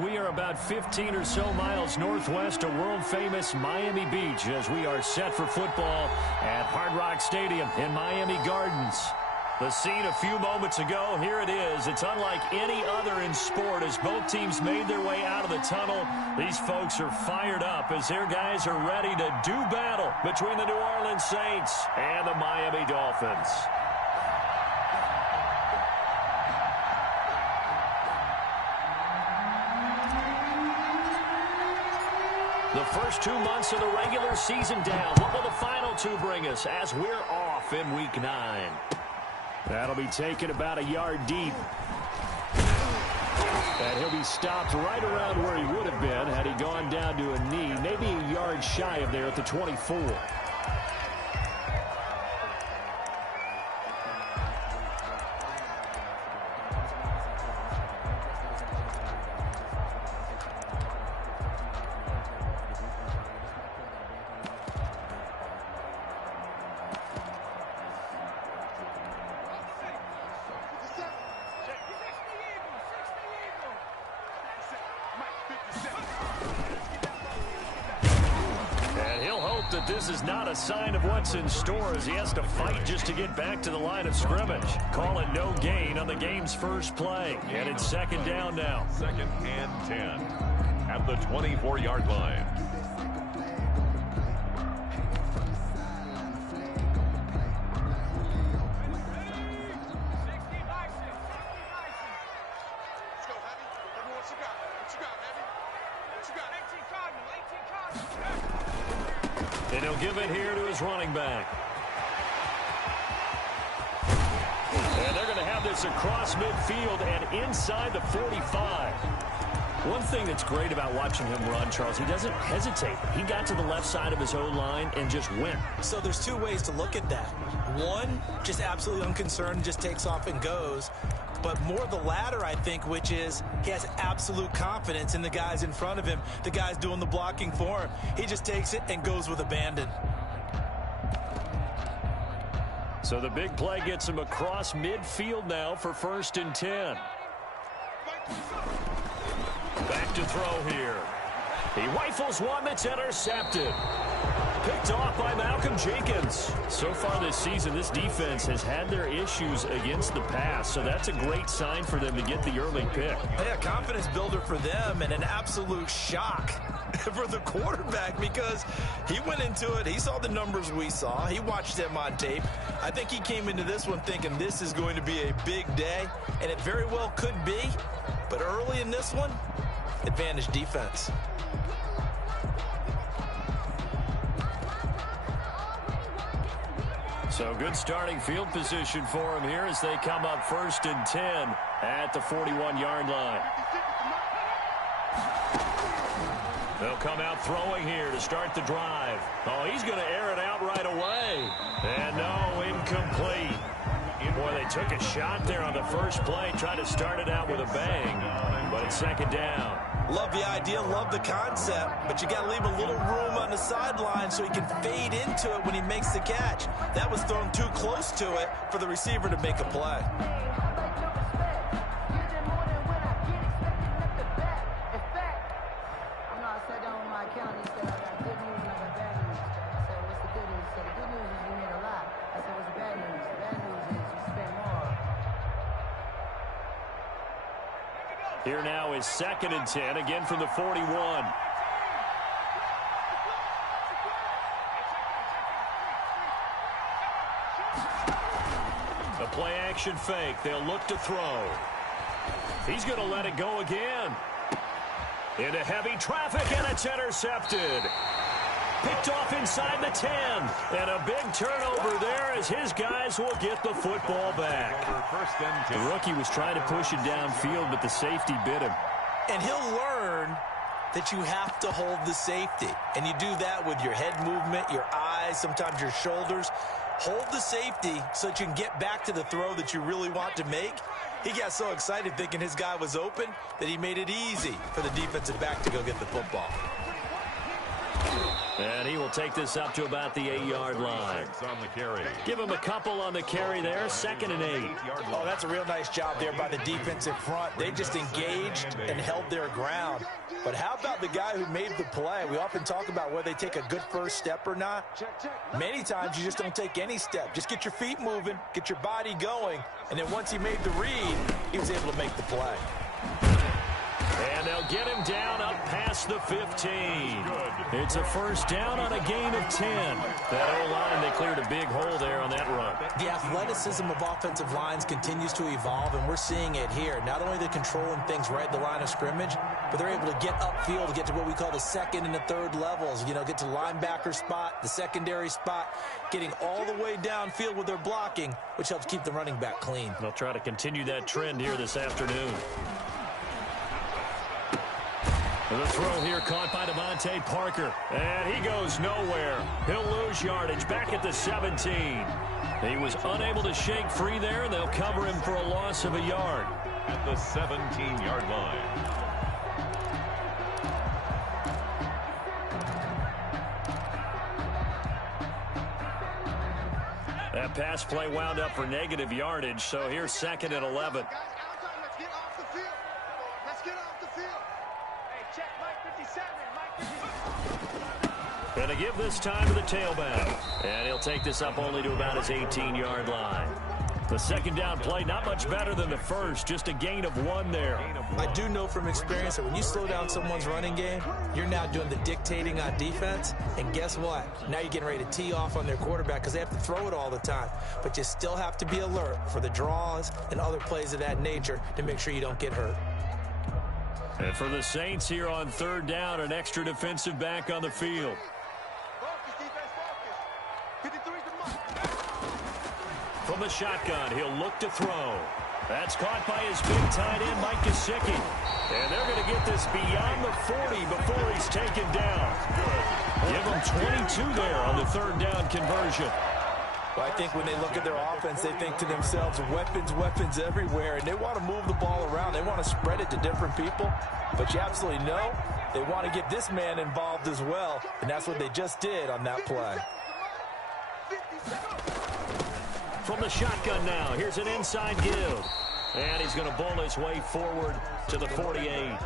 We are about 15 or so miles northwest of world-famous Miami Beach as we are set for football at Hard Rock Stadium in Miami Gardens. The scene a few moments ago, here it is. It's unlike any other in sport as both teams made their way out of the tunnel. These folks are fired up as their guys are ready to do battle between the New Orleans Saints and the Miami Dolphins. The first 2 months of the regular season down. What will the final two bring us as we're off in Week 9? That'll be taken about a yard deep. And he'll be stopped right around where he would have been had he gone down to a knee, maybe a yard shy of there at the 24. That this is not a sign of what's in store as he has to fight just to get back to the line of scrimmage. Call it no gain on the game's first play. And it's second down now. 2nd and 10 at the 24-yard line. And he'll give it here to his running back. And they're going to have this across midfield and inside the 45. One thing that's great about watching him run, Charles, he doesn't hesitate. He got to the left side of his O-line and just went. So there's two ways to look at that. One, just absolutely unconcerned, just takes off and goes. But more the latter, I think, which is he has absolute confidence in the guys in front of him, the guys doing the blocking for him. He just takes it and goes with abandon. So the big play gets him across midfield now for 1st and 10. Back to throw here. He rifles one that's intercepted. Picked off by Malcolm Jenkins. So far this season, this defense has had their issues against the pass, so that's a great sign for them to get the early pick. Yeah, confidence builder for them and an absolute shock for the quarterback because he went into it. He saw the numbers we saw. He watched them on tape. I think he came into this one thinking this is going to be a big day, and it very well could be. But early in this one, advantage defense. So good starting field position for him here as they come up 1st and 10 at the 41-yard line. They'll come out throwing here to start the drive. Oh, he's going to air it out right away. And no, incomplete. Boy, they took a shot there on the first play, tried to start it out with a bang, but it's 2nd down. Love the idea, love the concept, but you got to leave a little room on the sideline so he can fade into it when he makes the catch. That was thrown too close to it for the receiver to make a play. Here now is 2nd and 10, again from the 41. The play action fake. They'll look to throw. He's going to let it go again. Into heavy traffic, and it's intercepted. Picked off inside the 10. And a big turnover there as his guys will get the football back. The rookie was trying to push it downfield, but the safety bit him. And he'll learn that you have to hold the safety. And you do that with your head movement, your eyes, sometimes your shoulders. Hold the safety so that you can get back to the throw that you really want to make. He got so excited thinking his guy was open that he made it easy for the defensive back to go get the football. And he will take this up to about the 8-yard line. On the carry. Give him a couple on the carry there, 2nd and 8. Oh, that's a real nice job there by the defensive front. They just engaged and held their ground. But how about the guy who made the play? We often talk about whether they take a good first step or not. Many times you just don't take any step. Just get your feet moving, get your body going, and then once he made the read, he was able to make the play. And they'll get him down up past the 15. It's a first down on a gain of 10. That O-line, they cleared a big hole there on that run. The athleticism of offensive lines continues to evolve, and we're seeing it here. Not only are they controlling things right at the line of scrimmage, but they're able to get upfield to get to what we call the second and the third levels. You know, get to the linebacker spot, the secondary spot, getting all the way downfield with their blocking, which helps keep the running back clean. They'll try to continue that trend here this afternoon. The throw here caught by Devontae Parker. And he goes nowhere. He'll lose yardage back at the 17. He was unable to shake free there, and they'll cover him for a loss of a yard. At the 17-yard line. That pass play wound up for negative yardage, so here's 2nd and 11. Going to give this time to the tailback. And he'll take this up only to about his 18-yard line. The second down play, not much better than the first, just a gain of 1 there. I do know from experience that when you slow down someone's running game, you're now doing the dictating on defense. And guess what? Now you're getting ready to tee off on their quarterback because they have to throw it all the time. But you still have to be alert for the draws and other plays of that nature to make sure you don't get hurt. And for the Saints here on 3rd down, an extra defensive back on the field. From the shotgun, he'll look to throw. That's caught by his big tight end, Mike Gesicki. And they're going to get this beyond the 40 before he's taken down. Give him 22 there on the 3rd down conversion. Well, I think when they look at their offense, they think to themselves, weapons, weapons everywhere, and they want to move the ball around. They want to spread it to different people. But you absolutely know they want to get this man involved as well, and that's what they just did on that play. From the shotgun now, here's an inside give. And he's going to bowl his way forward to the 48.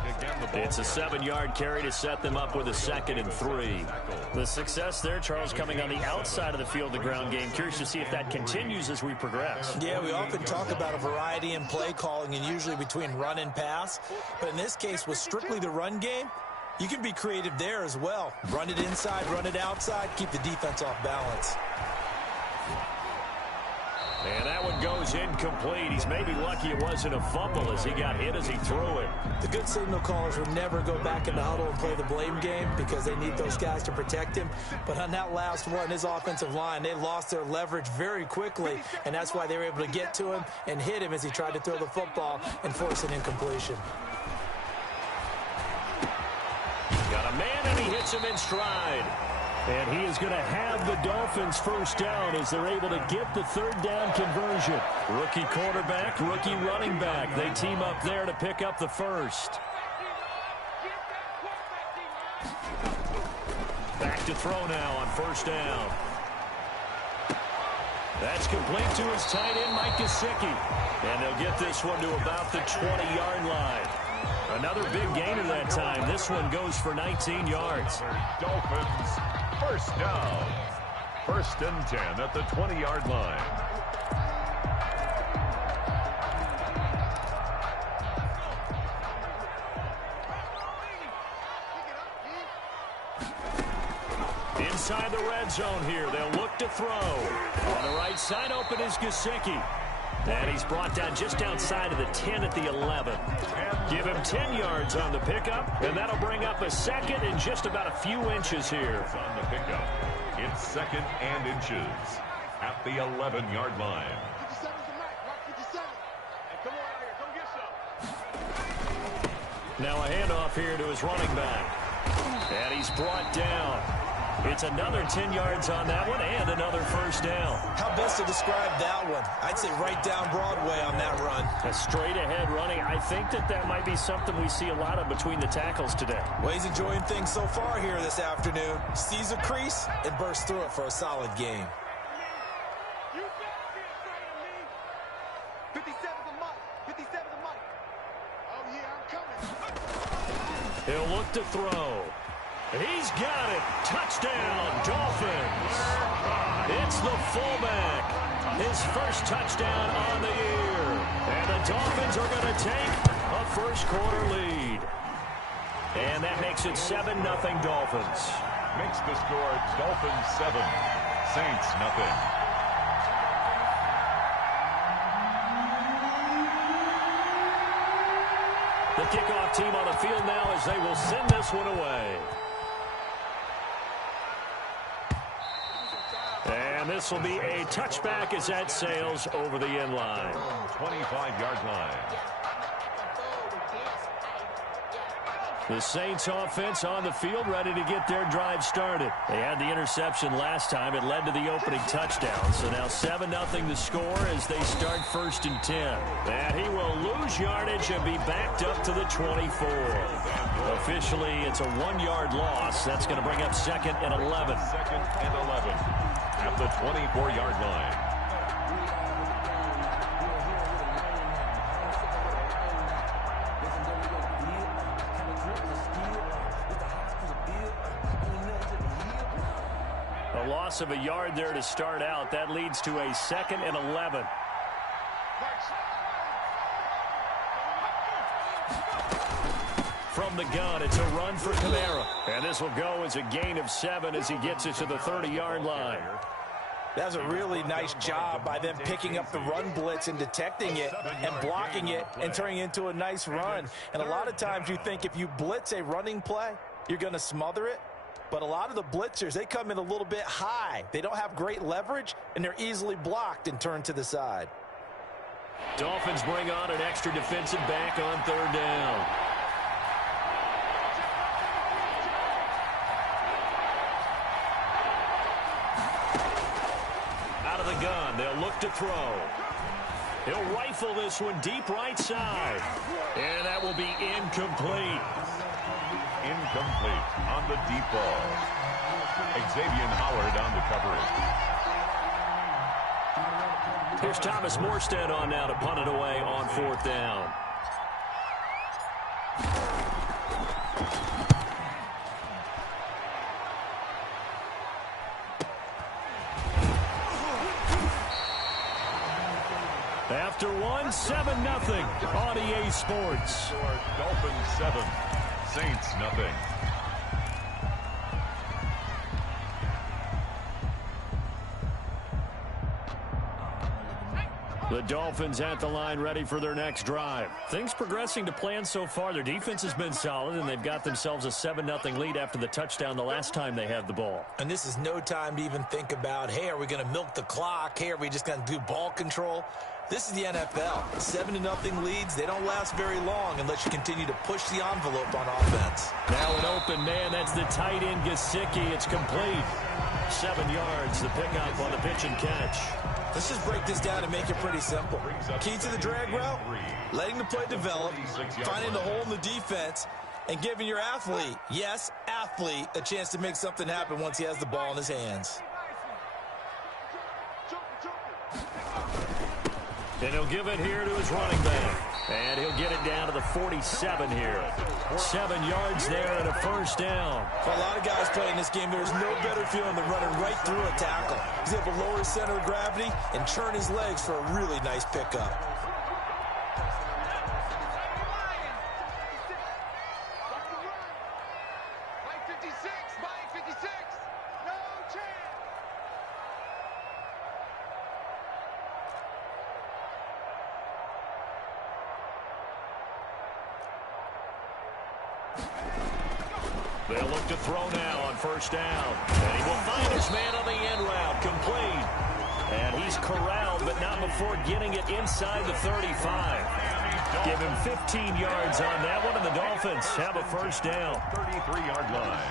It's a 7-yard carry to set them up with a 2nd and 3. The success there, Charles, coming on the outside of the field, the ground game. Curious to see if that continues as we progress. Yeah, we often talk about a variety in play calling and usually between run and pass. But in this case, with strictly the run game, you can be creative there as well. Run it inside, run it outside, keep the defense off balance. And that one goes incomplete. He's maybe lucky it wasn't a fumble as he got hit as he threw it. The good signal callers will never go back in the huddle and play the blame game because they need those guys to protect him. But on that last one, his offensive line, they lost their leverage very quickly, and that's why they were able to get to him and hit him as he tried to throw the football and force an incompletion. Got a man, and he hits him in stride. And he is going to have the Dolphins first down as they're able to get the 3rd down conversion. Rookie quarterback, rookie running back. They team up there to pick up the first. Back to throw now on 1st down. That's complete to his tight end, Mike Gesicki. And they'll get this one to about the 20-yard line. Another big gainer that time. This one goes for 19 yards. Dolphins, first down. 1st and 10 at the 20-yard line. Inside the red zone here. They'll look to throw. On the right side, open is Gesicki. And he's brought down just outside of the 10 at the 11. Give him 10 yards on the pickup, and that'll bring up a 2nd and just about a few inches here. On the pickup, it's 2nd and inches at the 11-yard line. Now a handoff here to his running back. And he's brought down. It's another 10 yards on that one and another first down. How best to describe that one? I'd say right down Broadway on that run. A straight-ahead running. I think that might be something we see a lot of between the tackles today. Well, he's enjoying things so far here this afternoon. Sees a crease and bursts through it for a solid game. He'll look to throw. He's got it. Touchdown, Dolphins. It's the fullback. His first touchdown on the year. And the Dolphins are going to take a first-quarter lead. And that makes it 7-0 Dolphins. Makes the score Dolphins 7, Saints nothing. The kickoff team on the field now as they will send this one away. And this will be a touchback as that sails over the end line. 25-yard line. The Saints offense on the field ready to get their drive started. They had the interception last time. It led to the opening touchdown. So now 7-0 the score as they start 1st and 10. And he will lose yardage and be backed up to the 24. Officially, it's a 1-yard loss. That's going to bring up 2nd and 11. 2nd and 11 at the 24-yard line. A loss of a yard there to start out. That leads to a 2nd and 11. From the gun, it's a run for Kamara. And this will go as a gain of 7 as he gets it to the 30-yard line. That's a really nice job by them picking up the run blitz and detecting it and blocking it and turning it into a nice run. And a lot of times you think if you blitz a running play, you're going to smother it. But a lot of the blitzers, they come in a little bit high. They don't have great leverage, and they're easily blocked and turned to the side. Dolphins bring on an extra defensive back on 3rd down. Out of the gun, they'll look to throw. He'll rifle this one deep right side. And that will be incomplete. Incomplete on the deep ball. Xavier Howard on the coverage. Here's Thomas Morstead on now to punt it away on 4th down. After one, 7-0 on EA Sports. Dolphins 7, Saints nothing. The Dolphins at the line ready for their next drive. Things progressing to plan so far. Their defense has been solid, and they've got themselves a 7-0 lead after the touchdown the last time they had the ball. And this is no time to even think about, hey, are we going to milk the clock? Hey, are we just going to do ball control? This is the NFL. 7-0 leads, they don't last very long unless you continue to push the envelope on offense. Now an open man, that's the tight end Gesicki. It's complete. 7 yards, the pickup on the pitch and catch. Let's just break this down and make it pretty simple. Key to the drag route, letting the play develop, finding the hole in the defense, and giving your athlete, yes, athlete, a chance to make something happen once he has the ball in his hands. And he'll give it here to his running back. And he'll get it down to the 47 here. 7 yards there and a first down. For a lot of guys playing this game, there's no better feeling than running right through a tackle. He's able to lower his center of gravity and churn his legs for a really nice pickup. They'll look to throw now on first down. And he will find his man on the end route. Complete. And he's corralled, but not before getting it inside the 35. Give him 15 yards on that one, and the Dolphins have a first down. 33-yard line.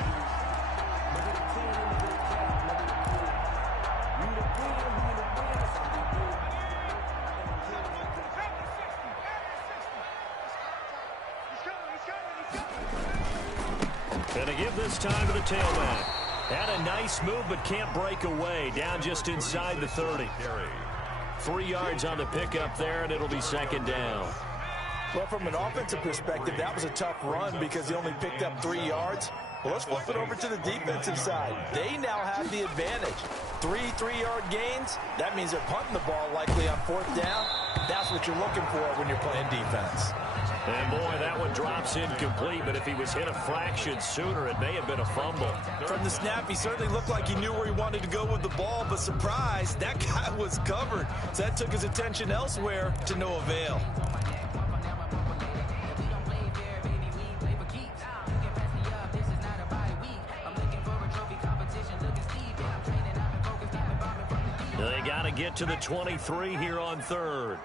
And to give this time to the tailback. Had a nice move, but can't break away. Down just inside the 30. 3 yards on the pickup there, and it'll be second down. Well, from an offensive perspective, that was a tough run because he only picked up 3 yards. Well, let's flip it over to the defensive side. They now have the advantage. 3 3-yard gains. That means they're punting the ball likely on 4th down. That's what you're looking for when you're playing defense. And, boy, that one drops incomplete, but if he was hit a fraction sooner, it may have been a fumble. From the snap, he certainly looked like he knew where he wanted to go with the ball, but surprise, that guy was covered. So that took his attention elsewhere to no avail. They got to get to the 23 here on 3rd.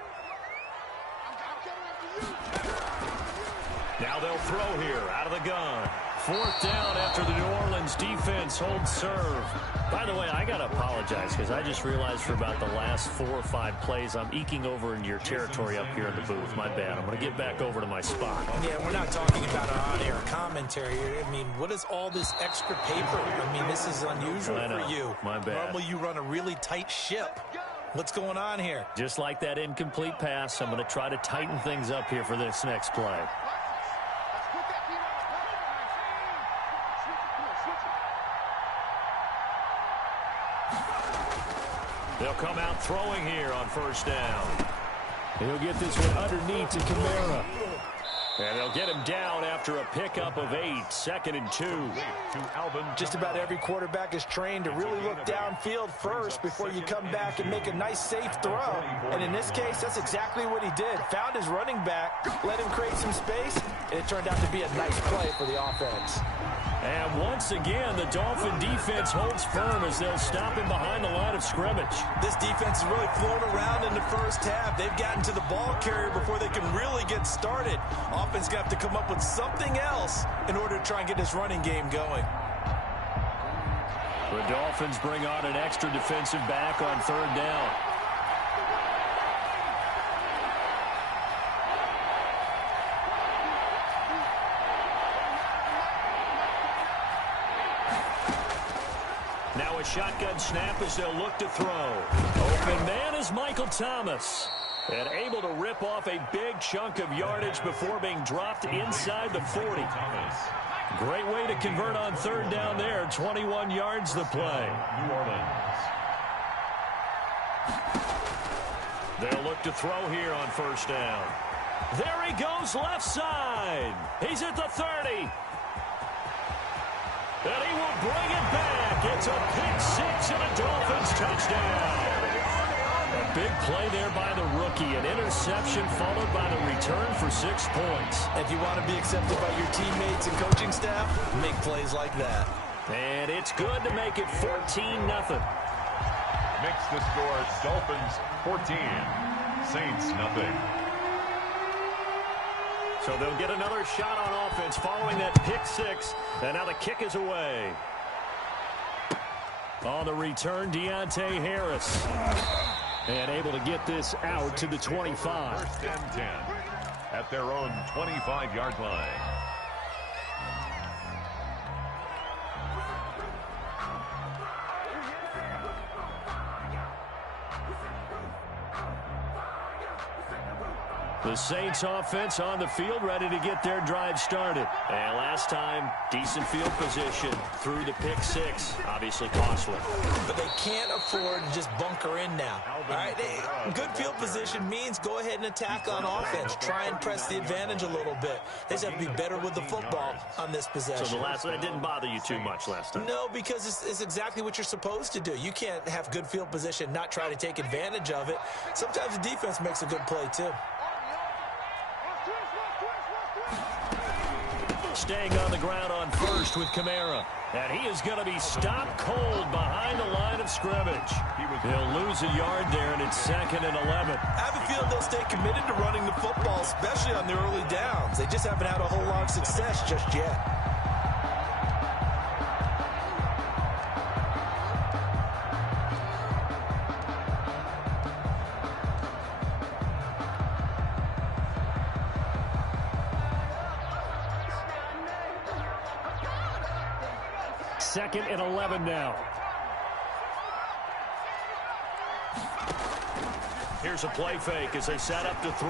Now they'll throw here out of the gun. 4th down after the New Orleans defense holds serve. By the way, I got to apologize because I just realized for about the last 4 or 5 plays, I'm eking over into your territory up here in the booth. My bad. I'm going to get back over to my spot. Yeah, we're not talking about an on-air commentary here. I mean, what is all this extra paper? I mean, this is unusual for you. My bad. Normally you run a really tight ship. What's going on here? Just like that incomplete pass, I'm going to try to tighten things up here for this next play. They'll come out throwing here on 1st down. He'll get this one underneath to Kamara. And they'll get him down after a pickup of 8, 2nd and 2. Just about every quarterback is trained to really look downfield first before you come back and make a nice, safe throw. And in this case, that's exactly what he did. Found his running back, let him create some space, and it turned out to be a nice play for the offense. And once again, the Dolphin defense holds firm as they'll stop him behind the line of scrimmage. This defense has really flown around in the first half. They've gotten to the ball carrier before they can really get started. Offense going to have to come up with something else in order to try and get this running game going. The Dolphins bring on an extra defensive back on 3rd down. Now a shotgun snap as they'll look to throw. Open man is Michael Thomas. And able to rip off a big chunk of yardage before being dropped inside the 40. Great way to convert on 3rd down there. 21 yards the play. New Orleans. They'll look to throw here on 1st down. There he goes left side. He's at the 30. And he will bring it back. It's a pick 6 and a Dolphins touchdown. A big play there by the rookie. An interception followed by the return for 6 points. If you want to be accepted by your teammates and coaching staff, make plays like that. And it's good to make it 14-0. Makes the score Dolphins 14, Saints nothing. So they'll get another shot on offense following that pick 6. And now the kick is away. On the return, Deontay Harris. And able to get this out to the 25. 1st and 10 at their own 25-yard line. The Saints offense on the field, ready to get their drive started. And last time, decent field position through the pick 6. Obviously costly. But they can't afford to just bunker in now. All right, good field position means go ahead and attack on offense. Try and press the advantage a little bit. They just have to be better with the football on this possession. So the last one, it didn't bother you too much last time? No, because it's exactly what you're supposed to do. You can't have good field position, not try to take advantage of it. Sometimes the defense makes a good play, too. Staying on the ground on 1st with Kamara. And he is going to be stopped cold behind the line of scrimmage. He'll lose a yard there, and it's 2nd and 11. I have a feeling they'll stay committed to running the football, especially on the early downs. They just haven't had a whole lot of success just yet. 2nd and 11 now. Here's a play fake as they set up to throw.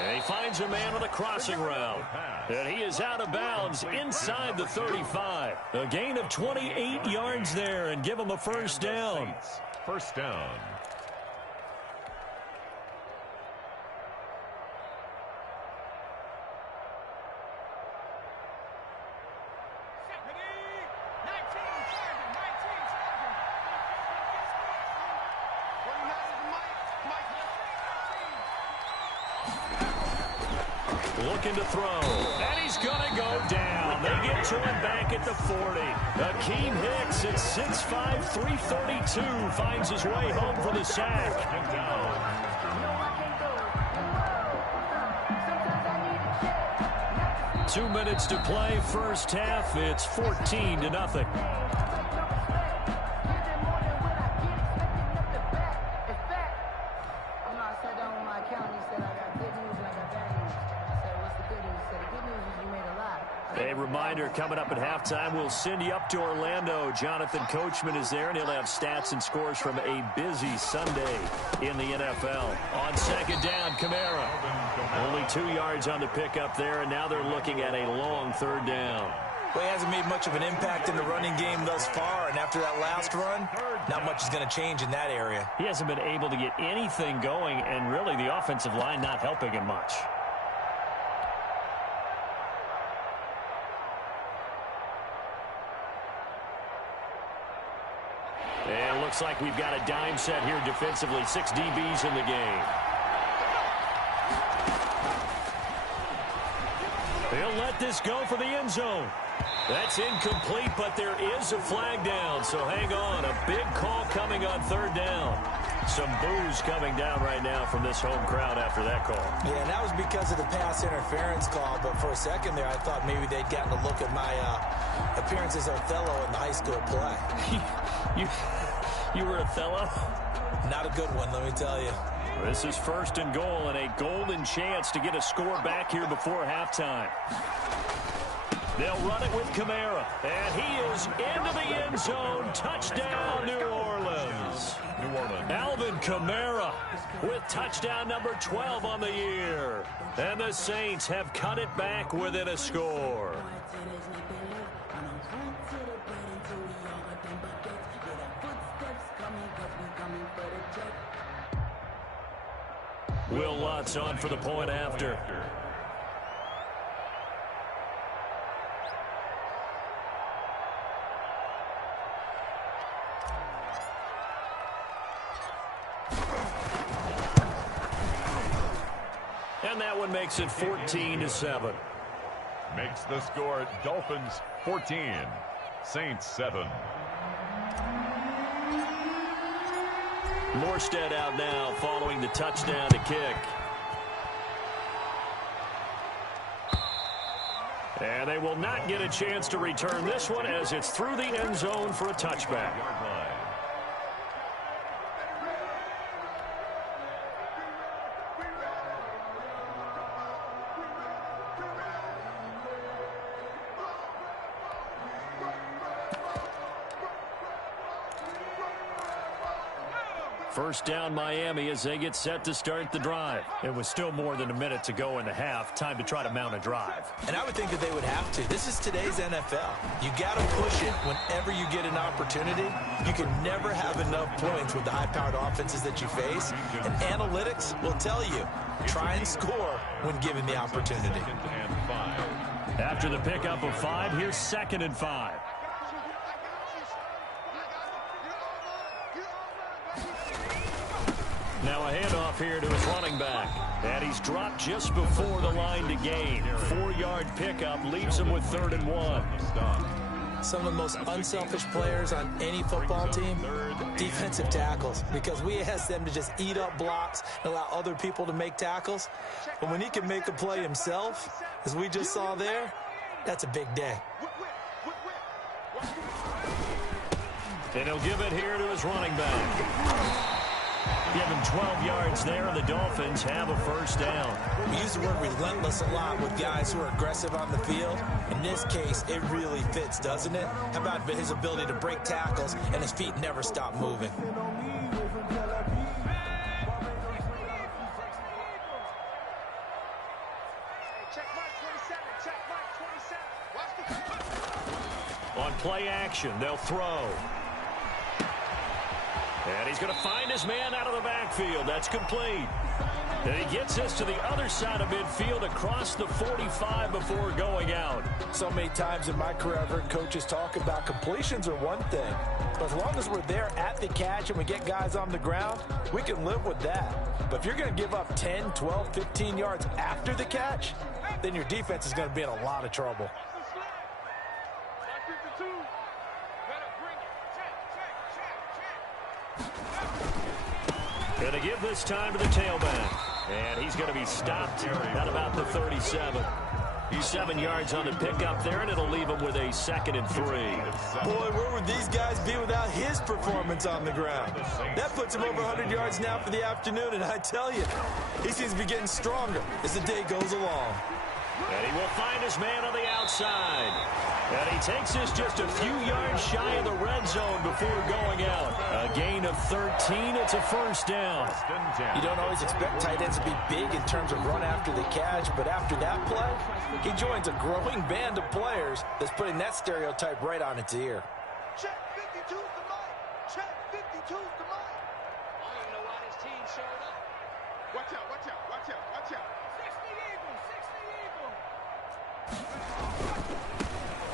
And he finds a man on the crossing route. And he is out of bounds inside the 35. A gain of 28 yards there and give him a first down. First down. Looking to throw, and he's going to go down. They get to him back at the 40. Akeem Hicks at 6'5", 332 finds his way home for the sack. 2 minutes to play, first half. It's 14-0. A reminder, coming up at halftime, we'll send you up to Orlando. Jonathan Coachman is there, and he'll have stats and scores from a busy Sunday in the NFL. On second down, Kamara. Only 2 yards on the pickup there, and now they're looking at a long third down. Well, he hasn't made much of an impact in the running game thus far, and after that last run, not much is going to change in that area. He hasn't been able to get anything going, and really the offensive line not helping him much. And it looks like we've got a dime set here defensively. 6 DBs in the game. They'll let this go for the end zone. That's incomplete, but there is a flag down, so hang on. A big call coming on third down. Some boos coming down right now from this home crowd after that call. Yeah, and that was because of the pass interference call, but for a second there, I thought maybe they'd gotten a look at my appearance as Othello in the high school play. You were Othello? Not a good one, let me tell you. This is first and goal, and a golden chance to get a score back here before halftime. They'll run it with Kamara, and he is into the end zone. Touchdown, New Orleans. Alvin Kamara with touchdown number 12 on the year. And the Saints have cut it back within a score. Will Lutz on for the point after. And that one makes it 14-7. Makes the score Dolphins 14, Saints 7. Morstead out now following the touchdown to kick. And they will not get a chance to return this one as it's through the end zone for a touchback. First down Miami as they get set to start the drive. It was still more than a minute to go in the half. Time to try to mount a drive. And I would think that they would have to. This is today's NFL. You got to push it whenever you get an opportunity. You can never have enough points with the high-powered offenses that you face. And analytics will tell you, try and score when given the opportunity. After the pickup of 5, here's 2nd and 5. Now a handoff here to his running back. And he's dropped just before the line to gain. 4-yard pickup leaves him with 3rd and 1. Some of the most unselfish players on any football team, defensive tackles, because we ask them to just eat up blocks and allow other people to make tackles. But when he can make a play himself, as we just saw there, that's a big day. And he'll give it here to his running back. Give him 12 yards there, and the Dolphins have a first down. We use the word relentless a lot with guys who are aggressive on the field. In this case, it really fits, doesn't it? How about his ability to break tackles and his feet never stop moving? On play action, they'll throw. And he's going to find his man out of the backfield. That's complete. And he gets this to the other side of midfield across the 45 before going out. So many times in my career, I've heard coaches talk about completions are one thing. But as long as we're there at the catch and we get guys on the ground, we can live with that. But if you're going to give up 10, 12, 15 yards after the catch, then your defense is going to be in a lot of trouble. Going to give this time to the tailback. And he's going to be stopped at about the 37. He's 7 yards on the pickup there, and it'll leave him with a 2nd and 3. Boy, where would these guys be without his performance on the ground? That puts him over 100 yards now for the afternoon, and I tell you, he seems to be getting stronger as the day goes along. And he will find his man on the outside. And he takes this just a few yards shy of the red zone before going out. A gain of 13. It's a first down. You don't always expect tight ends to be big in terms of run after the catch, but after that play, he joins a growing band of players that's putting that stereotype right on its ear. Check 52's the mic. Check 52's the mic. I don't even know why this team showed up. Watch out, watch out, watch out, watch out. 60 Eagles, 60 Eagles.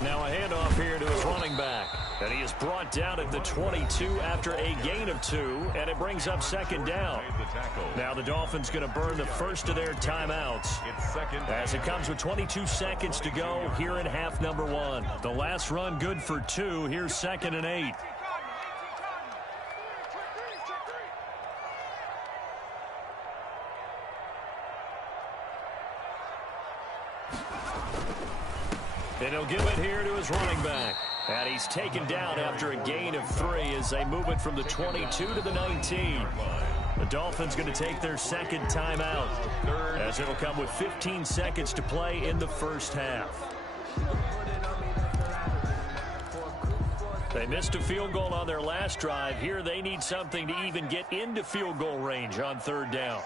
Now a handoff here to his running back. And he is brought down at the 22 after a gain of 2, and it brings up 2nd down. Now the Dolphins going to burn the first of their timeouts as it comes with 22 seconds to go here in half number 1. The last run good for 2. Here's 2nd and 8. And he'll give it here to his running back. And he's taken down after a gain of 3 as they move it from the 22 to the 19. The Dolphins going to take their 2nd timeout as it'll come with 15 seconds to play in the first half. They missed a field goal on their last drive. Here they need something to even get into field goal range on 3rd down.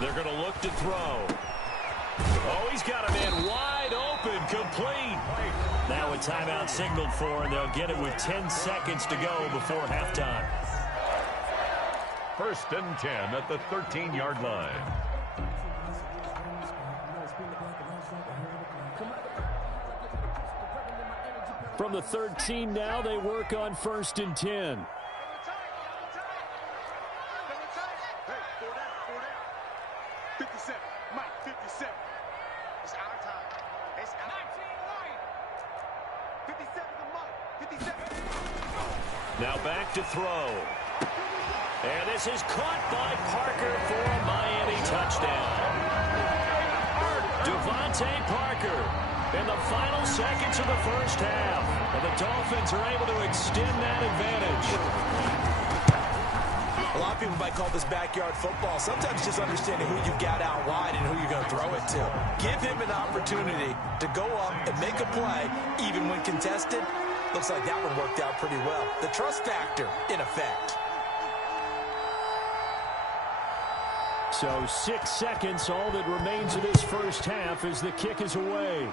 They're going to look to throw. Oh, he's got a man wide open, complete. Now a timeout signaled for, and they'll get it with 10 seconds to go before halftime. 1st and 10 at the 13-yard line. From the 13 now, they work on 1st and 10. Now back to throw. And this is caught by Parker for a Miami touchdown. Devontae Parker in the final seconds of the first half. And the Dolphins are able to extend that advantage. A lot of people might call this backyard football. Sometimes just understanding who you've got out wide and who you're going to throw it to. Give him an opportunity to go up and make a play, even when contested. Looks like that one worked out pretty well. The trust factor in effect. So 6 seconds, all that remains of this first half as the kick is away.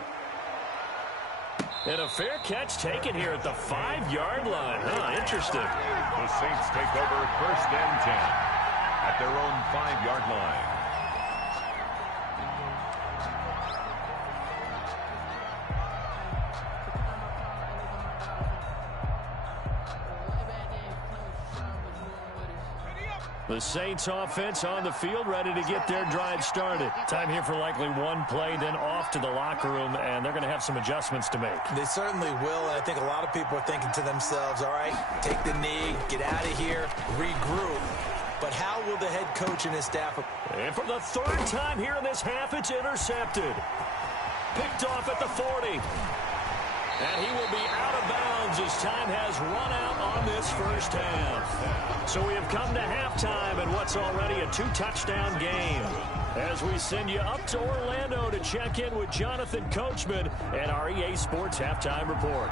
And a fair catch taken here at the 5-yard line. Interesting. The Saints take over 1st and 10 at their own 5-yard line. The Saints offense on the field, ready to get their drive started. Time here for likely one play, then off to the locker room, and they're going to have some adjustments to make. They certainly will, and I think a lot of people are thinking to themselves, all right, take the knee, get out of here, regroup. But how will the head coach and his staff... And for the 3rd time here in this half, it's intercepted. Picked off at the 40. And he will be out of bounds as time has run out on this first half. So we have come to halftime in what's already a 2-touchdown game. As we send you up to Orlando to check in with Jonathan Coachman and our EA Sports Halftime Report.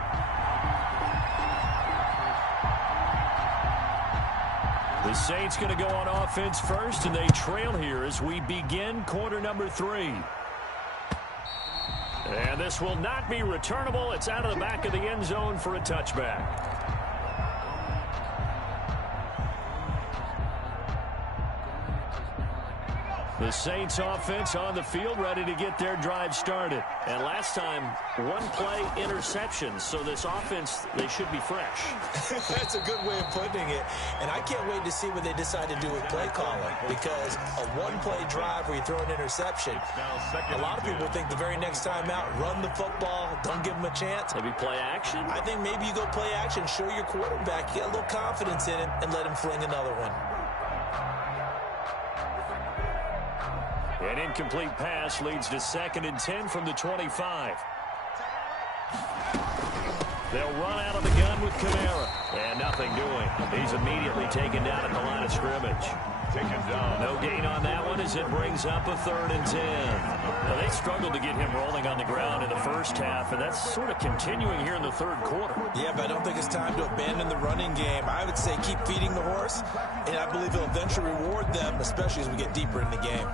The Saints going to go on offense first, and they trail here as we begin quarter number 3. And this will not be returnable. It's out of the back of the end zone for a touchback. The Saints offense on the field ready to get their drive started. And last time, one-play interceptions. So this offense, they should be fresh. That's a good way of putting it. And I can't wait to see what they decide to do with play calling. Because a one-play drive where you throw an interception, a lot of people think the very next time out, run the football, don't give them a chance. Maybe play action? I think maybe you go play action, show your quarterback, you get a little confidence in him, and let him fling another one. An incomplete pass leads to 2nd and 10 from the 25. They'll run out of the gun with Kamara. And nothing doing. He's immediately taken down at the line of scrimmage. Taken down. No gain on that one as it brings up a 3rd and 10. Now, they struggled to get him rolling on the ground in the first half, and that's sort of continuing here in the 3rd quarter. Yeah, but I don't think it's time to abandon the running game. I would say keep feeding the horse, and I believe he'll eventually reward them, especially as we get deeper in the game.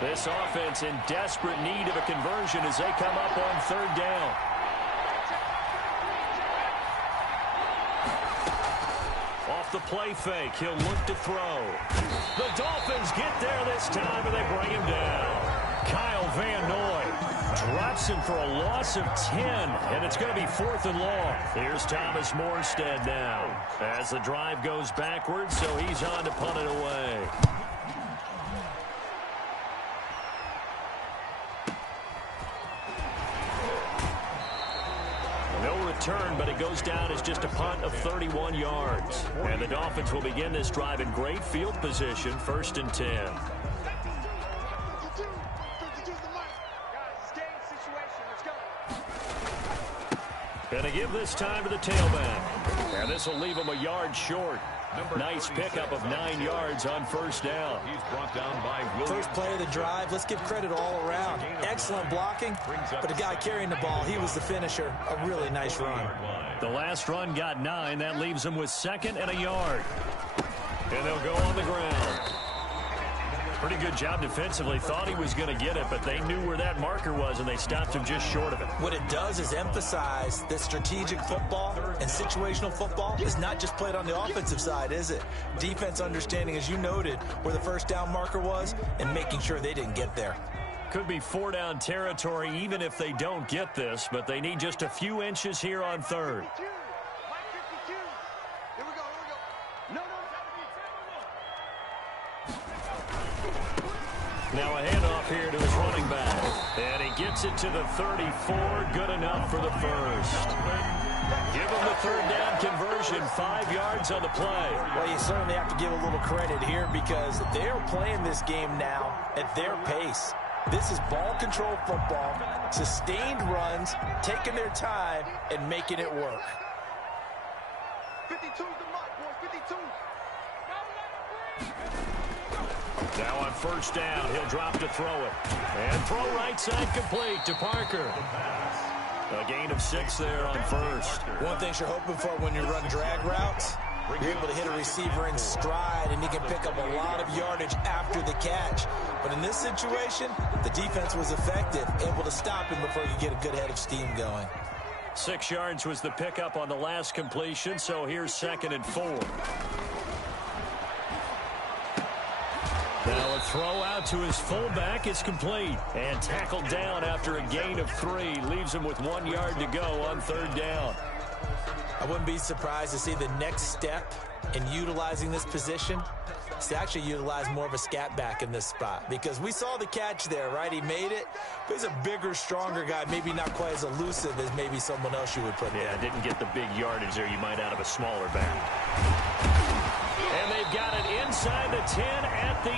This offense in desperate need of a conversion as they come up on 3rd down. Off the play fake, he'll look to throw. The Dolphins get there this time, and they bring him down. Kyle Van Noy drops him for a loss of 10, and it's going to be 4th and long. Here's Thomas Morstead now as the drive goes backwards, so he's on to punt it away. Return, but it goes down as just a punt of 31 yards. And the Dolphins will begin this drive in great field position, 1st and 10. Going to give this time to the tailback. And this will leave him a yard short. Nice pickup of 9 yards on 1st down. He's brought down by First play of the drive, let's give credit all around. Excellent blocking, but the guy carrying the ball, he was the finisher. A really nice run. The last run got 9. That leaves him with 2nd and a yard. And they'll go on the ground. Pretty good job defensively. Thought he was going to get it, but they knew where that marker was, and they stopped him just short of it. What it does is emphasize that strategic football and situational football is not just played on the offensive side, is it? Defense understanding, as you noted, where the first down marker was and making sure they didn't get there. Could be 4-down territory even if they don't get this, but they need just a few inches here on 3rd. Now a handoff here to his running back. And he gets it to the 34. Good enough for the first. Give him the 3rd down conversion. 5 yards on the play. Well, you certainly have to give a little credit here because they're playing this game now at their pace. This is ball control football, sustained runs, taking their time, and making it work. 52's the mark, boys. 52. Now on 1st down, he'll drop to throw it. And throw right side complete to Parker. A gain of 6 there on 1st. One thing you're hoping for when you run drag routes, you're able to hit a receiver in stride, and he can pick up a lot of yardage after the catch. But in this situation, the defense was effective, able to stop him before you get a good head of steam going. 6 yards was the pickup on the last completion, so here's 2nd and 4. Now a throw out to his fullback is complete. And tackled down after a gain of 3. Leaves him with 1 yard to go on 3rd down. I wouldn't be surprised to see the next step in utilizing this position is to actually utilize more of a scat back in this spot. Because we saw the catch there, right? He made it. But he's a bigger, stronger guy. Maybe not quite as elusive as maybe someone else you would put there. Yeah, didn't get the big yardage there you might out of a smaller back. And they've got it inside the 10 at the 8.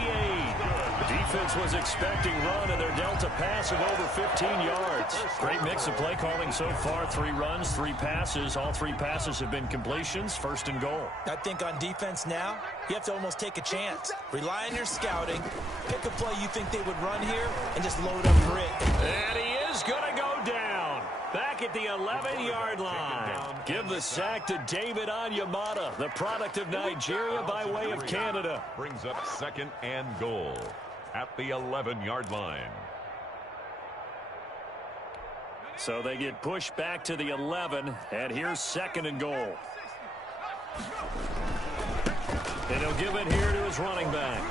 The defense was expecting run, and they're dealt a pass of over 15 yards. Great mix of play calling so far. 3 runs, 3 passes. All 3 passes have been completions. First and goal. I think on defense now, you have to almost take a chance. Rely on your scouting. Pick a play you think they would run here, and just load up grit. And he is going to go down. Back at the 11-yard line. Give the sack to David Onyemata, the product of Nigeria by way of Canada. Brings up second and goal at the 11-yard line. So they get pushed back to the 11, and here's second and goal. And he'll give it here to his running back.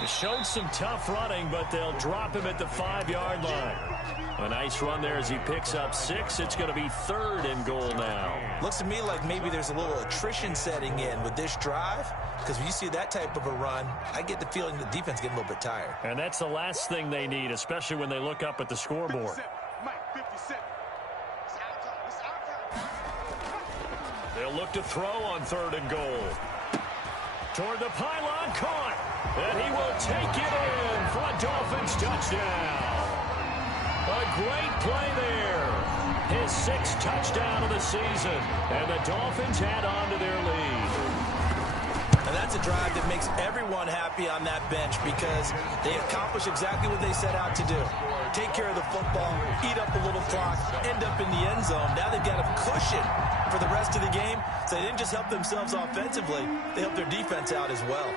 He showed some tough running, but they'll drop him at the 5-yard line. A nice run there as he picks up 6. It's going to be third and goal now. Looks to me like maybe there's a little attrition setting in with this drive, because when you see that type of a run, I get the feeling the defense getting a little bit tired. And that's the last thing they need, especially when they look up at the scoreboard. They'll look to throw on third and goal. Toward the pylon, caught. And he will take it in for a Dolphins touchdown. A great play there. His 6th touchdown of the season. And the Dolphins add on to their lead. And that's a drive that makes everyone happy on that bench because they accomplish exactly what they set out to do. Take care of the football, eat up a little clock, end up in the end zone. Now they've got a cushion for the rest of the game. So they didn't just help themselves offensively, they helped their defense out as well.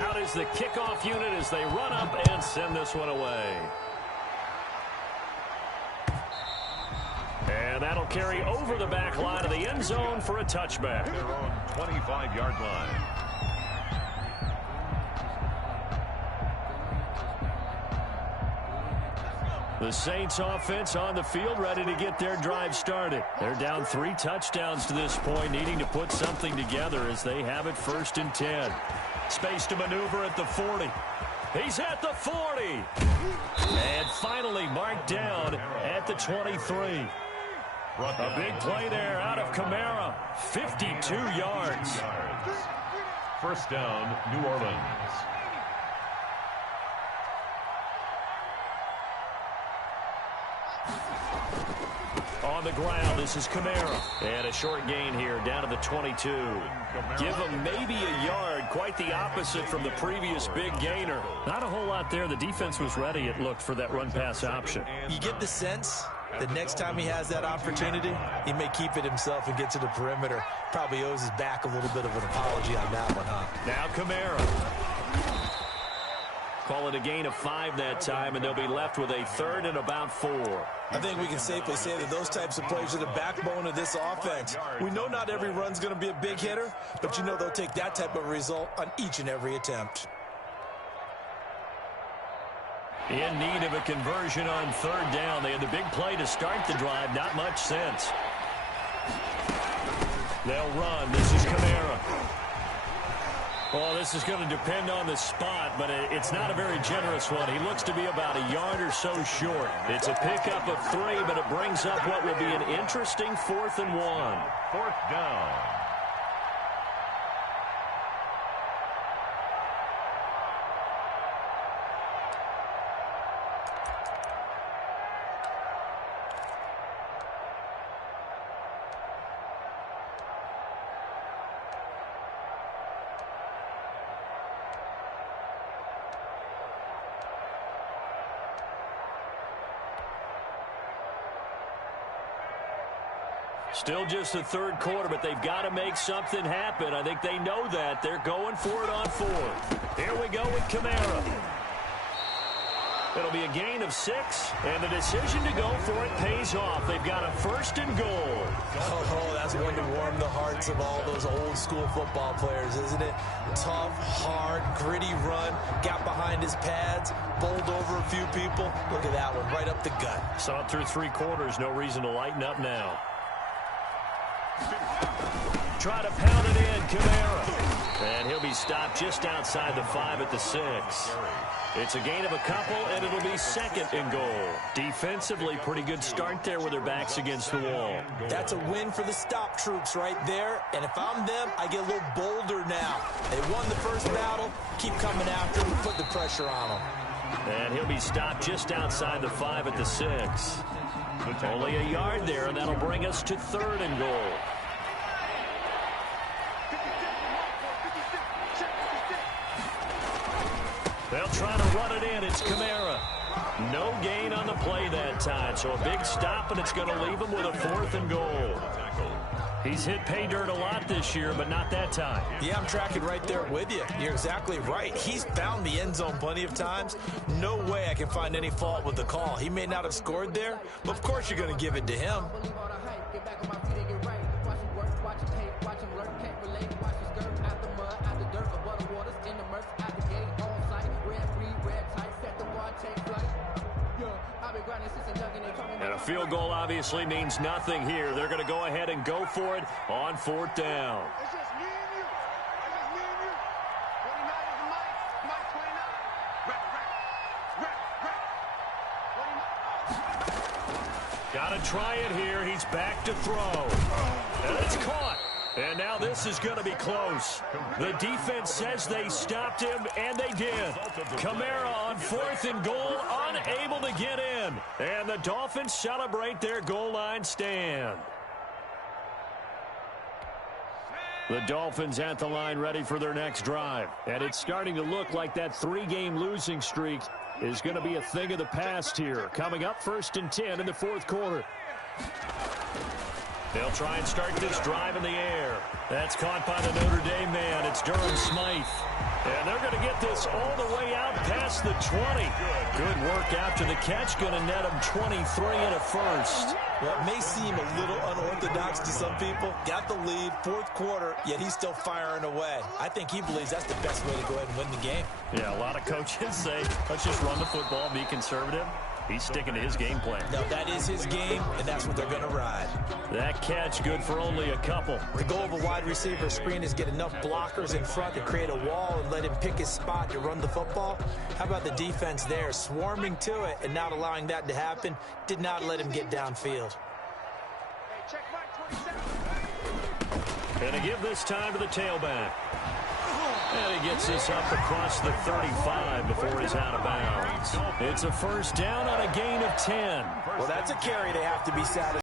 Out is the kickoff unit as they run up and send this one away. And that'll carry over the back line of the end zone for a touchback. Their own 25-yard line. The Saints offense on the field ready to get their drive started. They're down 3 touchdowns to this point, needing to put something together as they have it first and 10. Space to maneuver at the 40. He's at the 40. And finally marked down at the 23. A big play there out of Kamara. 52 yards. First down, New Orleans. On the ground, this is Kamara. And a short gain here, down to the 22. Give him maybe a yard, quite the opposite from the previous big gainer. Not a whole lot there. The defense was ready, it looked, for that run-pass option. You get the sense that next time he has that opportunity, he may keep it himself and get to the perimeter. Probably owes his back a little bit of an apology on that one, huh? Now Kamara. Call it a gain of 5 that time, and they'll be left with a third and about 4. I think we can safely say that those types of plays are the backbone of this offense. We know not every run's going to be a big hitter, but you know they'll take that type of result on each and every attempt. In need of a conversion on third down. They had the big play to start the drive. Not much sense. They'll run. This is Kamara. Well, this is going to depend on the spot, but it's not a very generous one. He looks to be about a yard or so short. It's a pickup of 3, but it brings up what will be an interesting 4th and 1. Fourth down. Still just the third quarter, but they've got to make something happen. I think they know that. They're going for it on 4th. Here we go with Kamara. It'll be a gain of 6, and the decision to go for it pays off. They've got a first and goal. Oh, that's one to warm the hearts of all those old school football players, isn't it? Tough, hard, gritty run, got behind his pads, bowled over a few people. Look at that one, right up the gut. Saw it through 3 quarters, no reason to lighten up now. Try to pound it in, Kamara. And he'll be stopped just outside the 5 at the 6. It's a gain of a couple, and it'll be 2nd and goal. Defensively, pretty good start there with their backs against the wall. That's a win for the stop troops right there. And if I'm them, I get a little bolder now. They won the first battle. Keep coming after them. Put the pressure on them. And he'll be stopped just outside the 5 at the 6. Only a yard there, and that'll bring us to 3rd and goal. They'll try to run it in. It's Kamara. No gain on the play that time, so a big stop, and it's going to leave him with a 4th and goal. He's hit pay dirt a lot this year, but not that time. Yeah, I'm tracking right there with you. You're exactly right. He's found the end zone plenty of times. No way I can find any fault with the call. He may not have scored there, but of course you're going to give it to him. And a field goal obviously means nothing here. They're going to go ahead and go for it on 4th down. It's just me and you. It's just me and you. 29 is the mic. Mic 29. Got to try it here. He's back to throw. And it's caught. And now this is going to be close. The defense says they stopped him, and they did. Kamara on 4th and goal, unable to get in. And the Dolphins celebrate their goal line stand. The Dolphins at the line ready for their next drive. And it's starting to look like that 3-game losing streak is going to be a thing of the past here. Coming up 1st and 10 in the 4th quarter. They'll try and start this drive in the air. That's caught by the Notre Dame man. It's Durham Smythe. And they're going to get this all the way out past the 20. Good work after the catch. Going to net them 23 and a first. Well, it may seem a little unorthodox to some people. Got the lead, 4th quarter, yet he's still firing away. I think he believes that's the best way to go ahead and win the game. Yeah, a lot of coaches say, let's just run the football, be conservative. He's sticking to his game plan. Now, that is his game, and that's what they're going to ride. That catch good for only a couple. The goal of a wide receiver screen is get enough blockers in front to create a wall and let him pick his spot to run the football. How about the defense there, swarming to it and not allowing that to happen? Did not let him get downfield. Hey, check mic 27. And to give this time to the tailback. And he gets this up across the 35 before he's out of bounds. It's a 1st down on a gain of 10. Well, that's a carry they have to be satisfied.